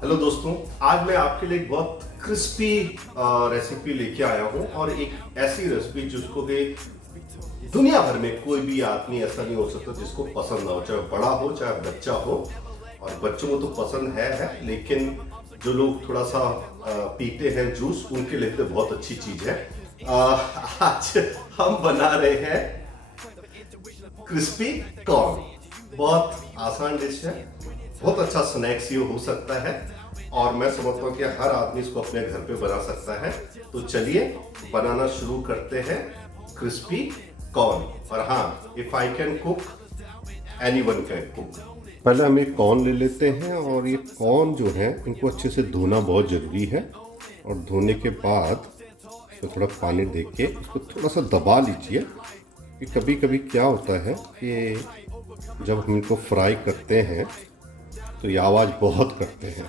Hello दोस्तों, आज मैं आपके लिए एक बहुत क्रिस्पी रेसिपी लेके आया हूँ और एक ऐसी रेसिपी जिसको कि दुनिया भर में कोई भी आदमी ऐसा नहीं हो सकता जिसको पसंद ना हो, चाहे बड़ा हो चाहे बच्चा हो। और बच्चों को तो पसंद है, लेकिन जो लोग थोड़ा सा पीते हैं जूस, उनके लिए तो बहुत अच्छी चीज है। आज हम बना रहे हैं क्रिस्पी कॉर्न। बहुत आसान डिश है, बहुत अच्छा स्नैक्स ये हो सकता है और मैं समझता हूँ कि हर आदमी इसको अपने घर पे बना सकता है। तो चलिए बनाना शुरू करते हैं क्रिस्पी कॉर्न। और हाँ, if I can cook, anyone can cook. पहले हम एक कॉर्न ले लेते हैं और ये कॉर्न जो है इनको अच्छे से धोना बहुत ज़रूरी है। और धोने के बाद इसमें थोड़ा पानी दे के इसको थोड़ा सा दबा लीजिए कि कभी कभी क्या होता है कि जब हम इनको फ्राई करते हैं तो ये आवाज़ बहुत करते हैं।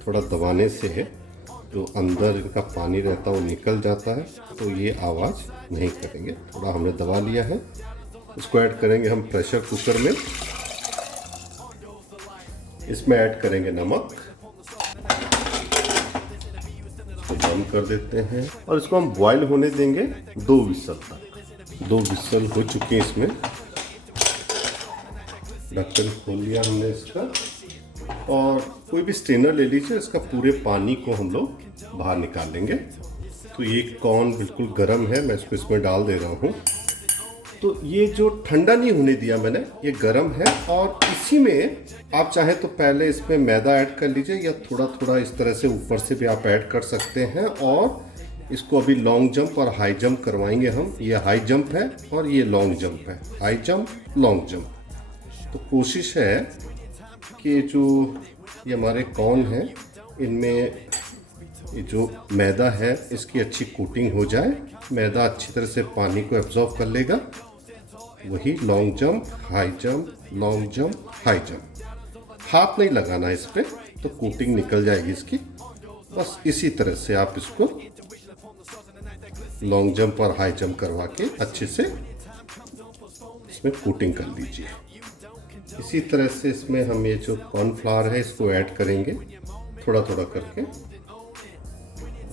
थोड़ा दबाने से जो अंदर इनका पानी रहता है वो निकल जाता है, तो ये आवाज़ नहीं करेंगे। थोड़ा हमने दबा लिया है। इसको ऐड करेंगे हम प्रेशर कुकर में। इसमें ऐड करेंगे नमक, इसको बंद कर देते हैं और इसको हम बॉईल होने देंगे 2 विसल तक। 2 विसल हो चुके हैं इसमें। ढक्कन खोल लिया हमने इसका और कोई भी स्ट्रेनर ले लीजिए, इसका पूरे पानी को हम लोग बाहर निकाल लेंगे। तो ये कॉर्न बिल्कुल गर्म है, मैं इसको इसमें डाल दे रहा हूँ। तो ये जो ठंडा नहीं होने दिया मैंने, ये गर्म है। और इसी में आप चाहें तो पहले इसमें मैदा ऐड कर लीजिए या थोड़ा थोड़ा इस तरह से ऊपर से भी आप ऐड कर सकते हैं। और इसको अभी लॉन्ग जंप और हाई जंप करवाएंगे हम। ये हाई जंप है और ये लॉन्ग जंप है। High jump, long jump. तो कोशिश है कि जो ये हमारे कॉर्न हैं इनमें ये जो मैदा है इसकी अच्छी कोटिंग हो जाए। मैदा अच्छी तरह से पानी को एब्जॉर्ब कर लेगा। वही long jump, high jump, long jump, high jump. हाथ नहीं लगाना इस पर, तो कोटिंग निकल जाएगी इसकी। बस इसी तरह से आप इसको लॉन्ग जंप और हाई जंप करवा के अच्छे से इसमें कोटिंग कर लीजिए। इसी तरह से इसमें हम ये जो कॉर्नफ्लावर है इसको ऐड करेंगे थोड़ा थोड़ा करके।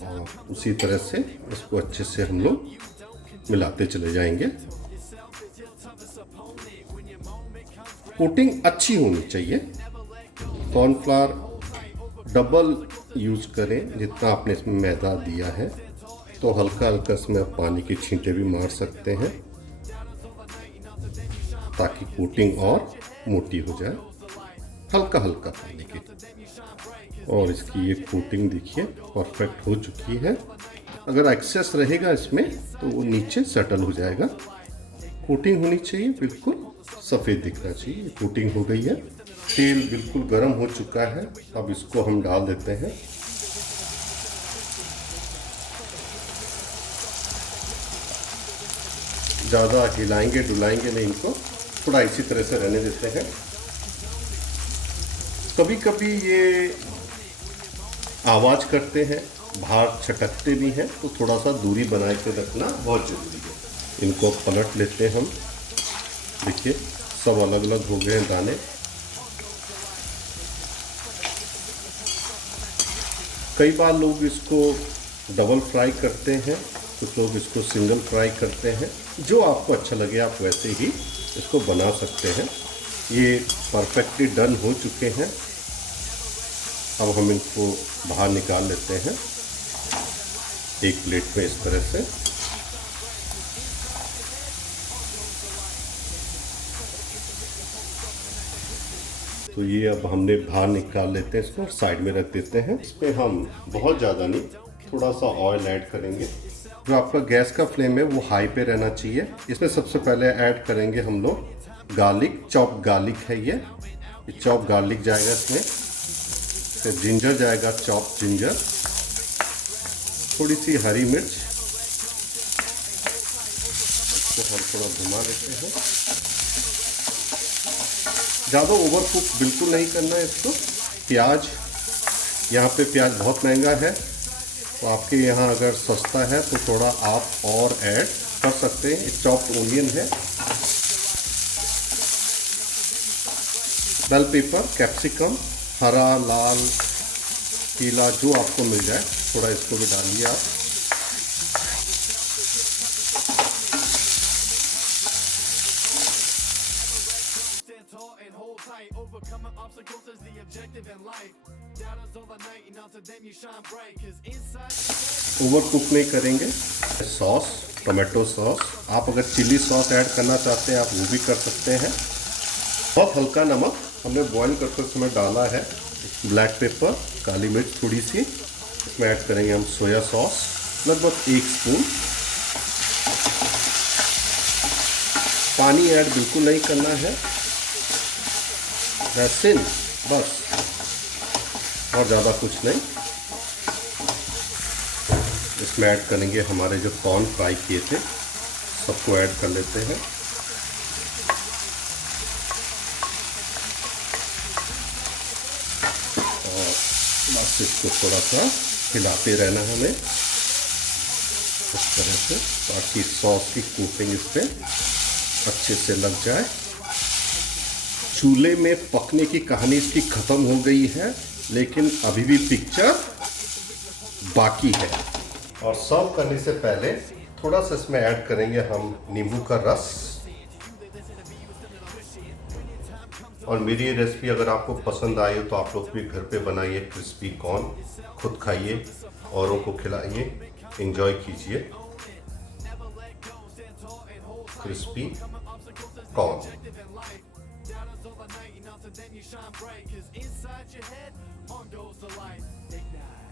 और उसी तरह से इसको अच्छे से हम लोग मिलाते चले जाएंगे। कोटिंग अच्छी होनी चाहिए। कॉर्नफ्लावर डबल यूज करें जितना आपने इसमें मैदा दिया है। तो हल्का हल्का इसमें पानी की छींटे भी मार सकते हैं ताकि कोटिंग और मोटी हो जाए। हल्का हल्का पानी की। और इसकी ये कोटिंग देखिए परफेक्ट हो चुकी है। अगर एक्सेस रहेगा इसमें तो वो नीचे सेटल हो जाएगा। कोटिंग होनी चाहिए, बिल्कुल सफ़ेद दिखना चाहिए। कोटिंग हो गई है। तेल बिल्कुल गर्म हो चुका है। अब इसको हम डाल देते हैं। ज़्यादा हिलाएंगे डुलाएंगे नहीं इनको, थोड़ा इसी तरह से रहने देते हैं। कभी कभी ये आवाज़ करते हैं, बाहर छटकते भी हैं, तो थोड़ा सा दूरी बना के रखना बहुत ज़रूरी है। इनको पलट लेते हैं हम। देखिए सब अलग अलग हो गए हैं दाने। कई बार लोग इसको डबल फ्राई करते हैं, कुछ लोग इसको सिंगल फ्राई करते हैं। जो आपको अच्छा लगे आप वैसे ही इसको बना सकते हैं। ये परफेक्टली डन हो चुके हैं। अब हम इनको बाहर निकाल लेते हैं एक प्लेट में इस तरह से। तो ये अब हमने बाहर निकाल लेते हैं, इसको साइड में रख देते हैं। इस पर हम बहुत ज़्यादा नहीं, थोड़ा सा ऑयल ऐड करेंगे। जो आपका गैस का फ्लेम है वो हाई पे रहना चाहिए। इसमें सबसे पहले ऐड करेंगे हम लोग गार्लिक। चॉप गार्लिक है ये चॉप गार्लिक जाएगा इसमें। फिर जिंजर जाएगा, चॉप जिंजर। थोड़ी सी हरी मिर्च, इसको हम थोड़ा घुमा लेते हैं। ज़्यादा ओवर कुक बिल्कुल नहीं करना है इसको। प्याज, यहाँ पे प्याज बहुत महंगा है, तो आपके यहाँ अगर सस्ता है तो थोड़ा आप और ऐड कर सकते हैं। चॉप्ड ओनियन है। बेल पेपर, कैप्सिकम, हरा, लाल, केला जो आपको मिल जाए थोड़ा इसको भी डालिए आप। ओवर कुक नहीं करेंगे। सॉस, टोमेटो सॉस, आप अगर चिली सॉस ऐड करना चाहते हैं आप वो भी कर सकते हैं। बहुत हल्का नमक हमने बॉईल करते समय डाला है। ब्लैक पेपर, काली मिर्च थोड़ी सी, इसमें ऐड करेंगे हम सोया सॉस लगभग 1 स्पून। पानी ऐड बिल्कुल नहीं करना है, रसिन बस, और ज़्यादा कुछ नहीं। इसमें ऐड करेंगे हमारे जो कॉर्न फ्राई किए थे, सबको ऐड कर लेते हैं। और बस इसको थोड़ा सा हिलाते रहना हमें इस तरह से, ताकि सॉस की कोटिंग इस पर अच्छे से लग जाए। चूल्हे में पकने की कहानी इसकी ख़त्म हो गई है, लेकिन अभी भी पिक्चर बाकी है। और सर्व करने से पहले थोड़ा सा इसमें ऐड करेंगे हम नींबू का रस। और मेरी ये रेसिपी अगर आपको पसंद आई हो तो आप लोग भी घर पे बनाइए क्रिस्पी कॉर्न, खुद खाइए, औरों को खिलाइए, एंजॉय कीजिए क्रिस्पी कॉर्न।